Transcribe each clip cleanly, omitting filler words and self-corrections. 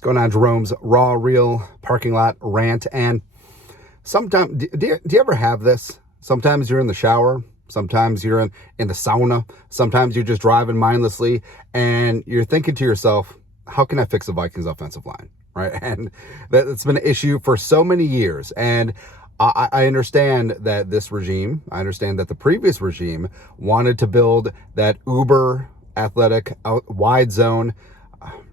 What's going on, Jerome's Raw Real Parking Lot Rant? And sometimes, do you ever have this? Sometimes you're in the shower, sometimes you're in the sauna, sometimes you're just driving mindlessly, and you're thinking to yourself, how can I fix the Vikings offensive line, right? And that's been an issue for so many years. And I understand that this regime, I understand that the previous regime wanted to build that uber athletic wide zone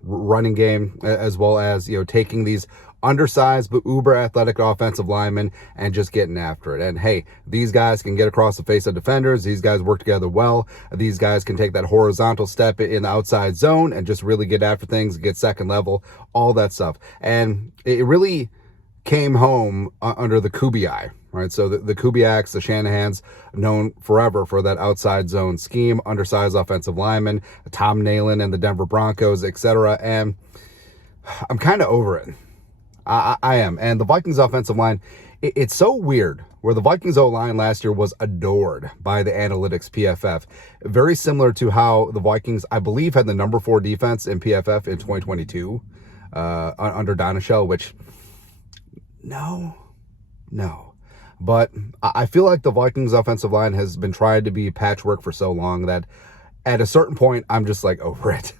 running game, as well as, taking these undersized but uber athletic offensive linemen and just getting after it. And hey, these guys can get across the face of defenders. These guys work together well. These guys can take that horizontal step in the outside zone and just really get after things, get second level, all that stuff. And it really came home under the Kubiak, right? So the Kubiaks, the Shanahans, known forever for that outside zone scheme, undersized offensive linemen, Tom Nalen and the Denver Broncos, etc. And I'm kind of over it. I am. And the Vikings offensive line, it's so weird, where the Vikings O-line last year was adored by the analytics PFF. Very similar to how the Vikings, I believe, had the number 4 defense in PFF in 2022 under Donashell, which no. But I feel like the Vikings offensive line has been trying to be patchwork for so long that at a certain point, I'm just like over it.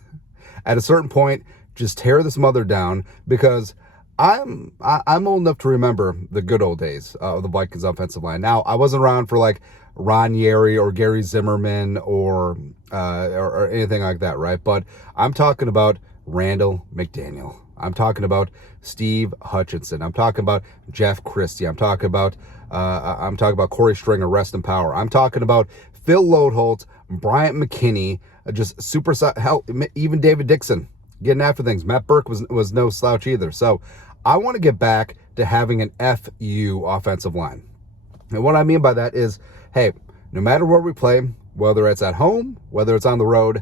At a certain point, just tear this mother down, because I'm old enough to remember the good old days of the Vikings offensive line. Now, I wasn't around for like Ron Yeri or Gary Zimmerman or anything like that, right? But I'm talking about Randall McDaniel. I'm talking about Steve Hutchinson. I'm talking about Jeff Christie. I'm talking about Corey Stringer, rest in power. I'm talking about Phil Loadholt, Bryant McKinney, just super, hell, even David Dixon getting after things. Matt Burke was no slouch either. So I want to get back to having an FU offensive line. And what I mean by that is, hey, no matter where we play, whether it's at home, whether it's on the road,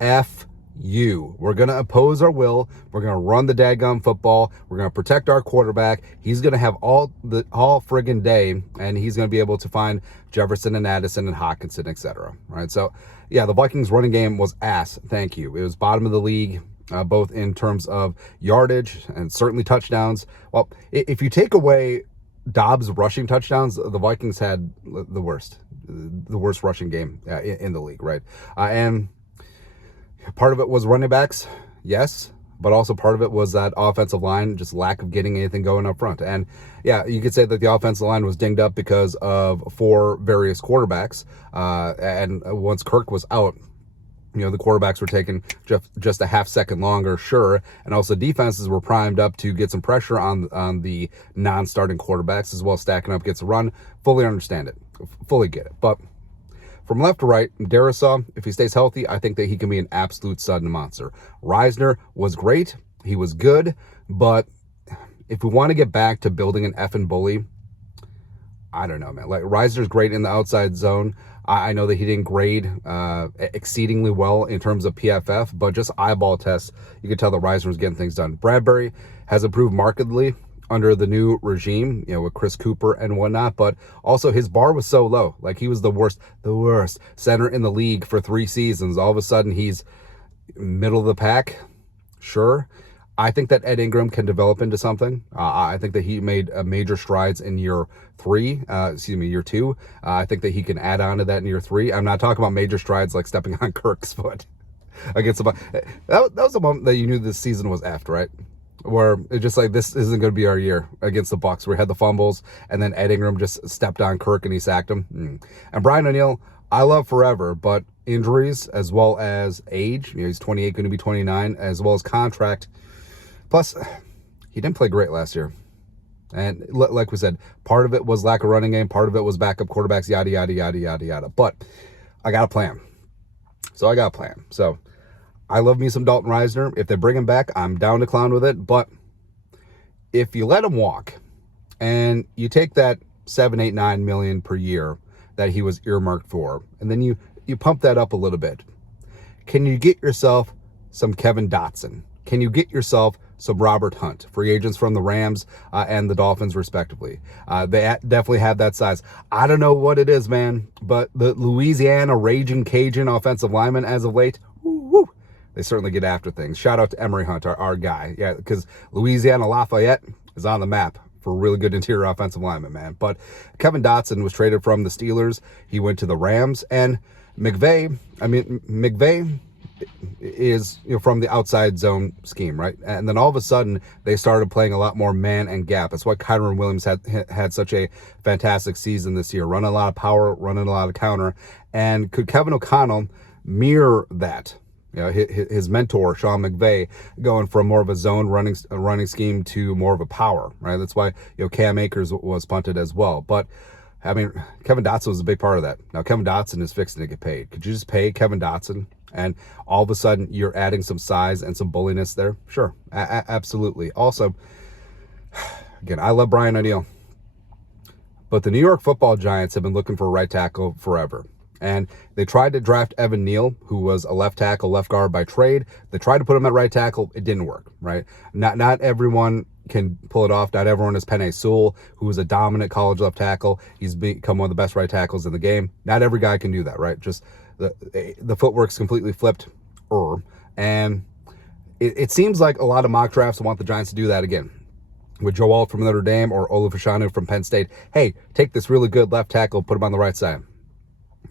we're going to oppose our will. We're going to run the dadgum football. We're going to protect our quarterback. He's going to have all friggin' day, and he's going to be able to find Jefferson and Addison and Hockenson, etc. Right? So, yeah, the Vikings running game was ass. Thank you. It was bottom of the league, both in terms of yardage and certainly touchdowns. Well, if you take away Dobbs rushing touchdowns, the Vikings had the worst rushing game in the league, right? And part of it was running backs, yes, but also part of it was that offensive line, just lack of getting anything going up front. And yeah, you could say that the offensive line was dinged up because of 4 various quarterbacks. And once Kirk was out, the quarterbacks were taking just a half second longer, sure. And also defenses were primed up to get some pressure on the non-starting quarterbacks, as well as stacking up, gets a run. Fully understand it. Fully get it. But from left to right, Darisaw, if he stays healthy, I think that he can be an absolute sudden monster. Reisner was great. He was good. But if we want to get back to building an effing bully, I don't know, man. Like, Reisner's great in the outside zone. I know that he didn't grade exceedingly well in terms of PFF, but just eyeball tests, you could tell that Reisner was getting things done. Bradbury has improved markedly under the new regime, with Chris Cooper and whatnot, but also his bar was so low. Like, he was the worst center in the league for 3 seasons. All of a sudden, he's middle of the pack. Sure. I think that Ed Ingram can develop into something. I think that he made major strides in year 2. I think that he can add on to that in year 3. I'm not talking about major strides like stepping on Kirk's foot against the that was the moment that you knew this season was after, right? Where it's just like, this isn't going to be our year against the Bucs. We had the fumbles, and then Ed Ingram just stepped on Kirk and he sacked him. And Brian O'Neill, I love forever, but injuries as well as age, he's 28, going to be 29, as well as contract. Plus, he didn't play great last year. And like we said, part of it was lack of running game, part of it was backup quarterbacks, yada, yada, yada, yada, yada. But I got a plan. So I love me some Dalton Reisner. If they bring him back, I'm down to clown with it. But if you let him walk and you take that 7, 8, 9 million per year that he was earmarked for, and then you pump that up a little bit, can you get yourself some Kevin Dotson? Can you get yourself some Robert Hunt, free agents from the Rams and the Dolphins, respectively? They definitely have that size. I don't know what it is, man, but the Louisiana Raging Cajun offensive lineman as of late, they certainly get after things. Shout out to Emery Hunt, our guy. Yeah, because Louisiana Lafayette is on the map for really good interior offensive lineman, man. But Kevin Dotson was traded from the Steelers. He went to the Rams. And McVay is, you know, from the outside zone scheme, right? And then all of a sudden they started playing a lot more man and gap. That's why Kyron Williams had such a fantastic season this year, running a lot of power, running a lot of counter. And could Kevin O'Connell mirror that? You know, his mentor, Sean McVay, going from more of a zone running scheme to more of a power, right? That's why, you know, Cam Akers was punted as well. But I mean, Kevin Dotson was a big part of that. Now, Kevin Dotson is fixing to get paid. Could you just pay Kevin Dotson and all of a sudden you're adding some size and some bulliness there? Sure, absolutely. Also, again, I love Brian O'Neill, but the New York Football Giants have been looking for a right tackle forever. And they tried to draft Evan Neal, who was a left tackle, left guard by trade. They tried to put him at right tackle. It didn't work, right? Not everyone can pull it off. Not everyone is Penei Sewell, who was a dominant college left tackle. He's become one of the best right tackles in the game. Not every guy can do that, right? Just the footwork's completely flipped. And it seems like a lot of mock drafts want the Giants to do that again. With Joe Alt from Notre Dame or Olu Fashanu from Penn State. Hey, take this really good left tackle, put him on the right side.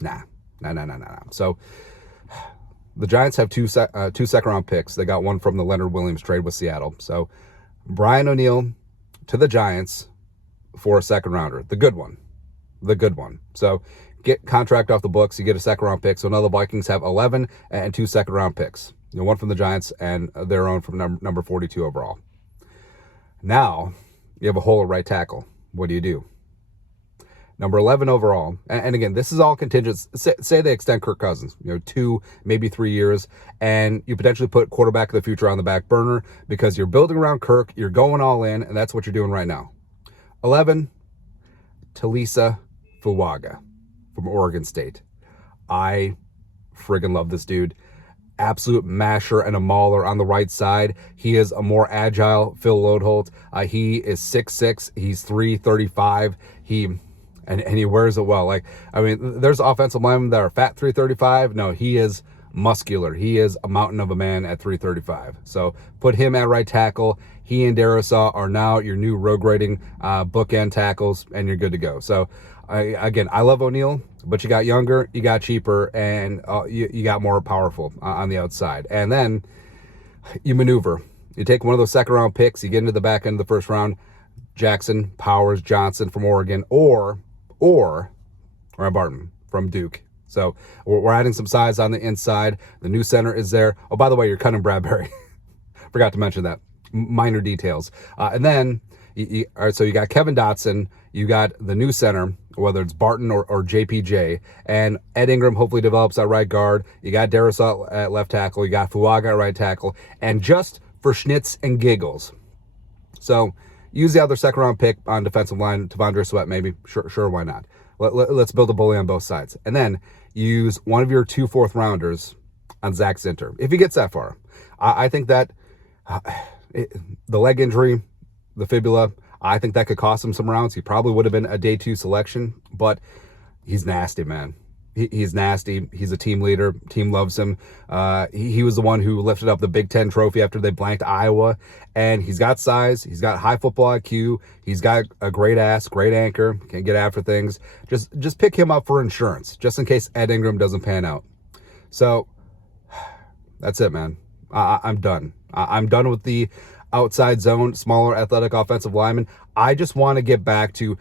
Nah. So the Giants have two second-round picks. They got one from the Leonard Williams trade with Seattle. So Brian O'Neill to the Giants for a second-rounder. The good one. So get contract off the books. You get a second-round pick. So now the Vikings have 11 and 2 second-round picks. You know, one from the Giants and their own from number 42 overall. Now you have a hole at right tackle. What do you do? Number 11 overall, and again, this is all contingent. Say they extend Kirk Cousins, you know, 2, maybe 3 years, and you potentially put quarterback of the future on the back burner because you're building around Kirk, you're going all in, and that's what you're doing right now. 11, Talisa Fuaga from Oregon State. I friggin' love this dude. Absolute masher and a mauler on the right side. He is a more agile Phil Lodeholt. He is 6'6", he's 335. And he wears it well. Like, I mean, there's offensive linemen that are fat 335. No, he is muscular. He is a mountain of a man at 335. So put him at right tackle. He and Darrisaw are now your new rogue rating bookend tackles, and you're good to go. So, I love O'Neill, but you got younger, you got cheaper, and you got more powerful on the outside. And then you maneuver. You take one of those second-round picks, you get into the back end of the first round, Jackson, Powers, Johnson from Oregon, or Ryan Barton from Duke. So we're adding some size on the inside. The new center is there. Oh, by the way, you're cutting Bradbury. Forgot to mention that. Minor details. And then, all right, so you got Kevin Dotson. You got the new center, whether it's Barton or JPJ. And Ed Ingram hopefully develops at right guard. You got Darrisaw at left tackle. You got Fuaga at right tackle. And just for schnitz and giggles. So use the other second-round pick on defensive line, T'Vondre Sweat, maybe. Sure, why not? Let's build a bully on both sides. And then use one of your 2 fourth-rounders on Zach Zinter, if he gets that far. I think that the leg injury, the fibula, I think that could cost him some rounds. He probably would have been a day 2 selection, but he's nasty, man. He's nasty. He's a team leader. Team loves him. He was the one who lifted up the Big Ten trophy after they blanked Iowa. And he's got size. He's got high football IQ. He's got a great ass, great anchor. Can get after things. Just pick him up for insurance, just in case Ed Ingram doesn't pan out. So that's it, man. I'm done. I'm done with the outside zone, smaller athletic offensive linemen. I just want to get back to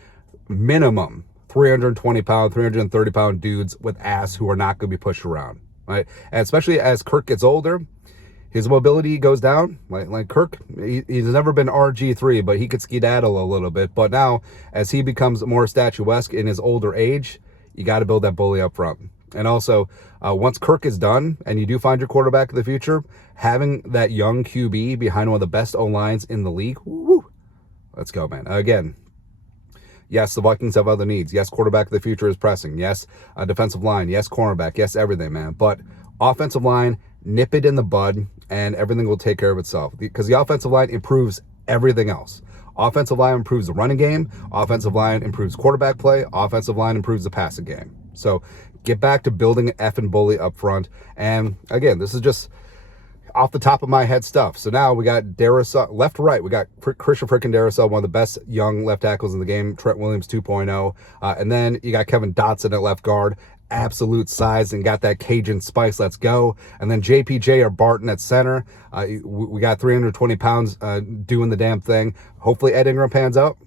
minimum 320-pound, 330-pound dudes with ass who are not going to be pushed around, right? And especially as Kirk gets older, his mobility goes down. Like Kirk, he's never been RG3, but he could skedaddle a little bit. But now, as he becomes more statuesque in his older age, you got to build that bully up front. And also, once Kirk is done and you do find your quarterback of the future, having that young QB behind one of the best O-lines in the league, woo, let's go, man. Again, yes, the Vikings have other needs. Yes, quarterback of the future is pressing. Yes, defensive line. Yes, cornerback. Yes, everything, man. But offensive line, nip it in the bud, and everything will take care of itself. Because the offensive line improves everything else. Offensive line improves the running game. Offensive line improves quarterback play. Offensive line improves the passing game. So get back to building an effing bully up front. And again, this is just off the top of my head stuff. So now we got Darrisaw, left to right. We got Christian freaking Darrisaw, one of the best young left tackles in the game. Trent Williams 2.0. And then you got Kevin Dotson at left guard. Absolute size and got that Cajun spice. Let's go. And then JPJ or Barton at center. We got 320 pounds doing the damn thing. Hopefully Ed Ingram pans out.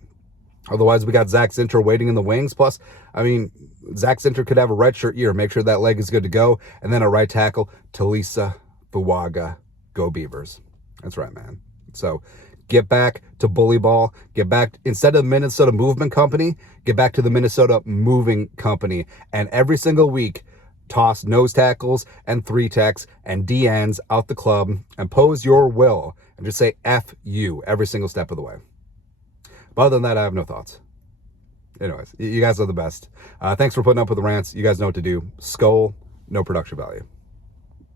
Otherwise, we got Zach Zinter waiting in the wings. Plus, I mean, Zach Zinter could have a redshirt year. Make sure that leg is good to go. And then a right tackle, Talisa Fuaga. Go Beavers. That's right, man. So get back to bully ball. Get back, instead of the Minnesota Movement Company, get back to the Minnesota Moving Company. And every single week, toss nose tackles and 3-techs and DNs out the club and pose your will and just say F you every single step of the way. But other than that, I have no thoughts. Anyways, you guys are the best. Thanks for putting up with the rants. You guys know what to do. Skull, no production value.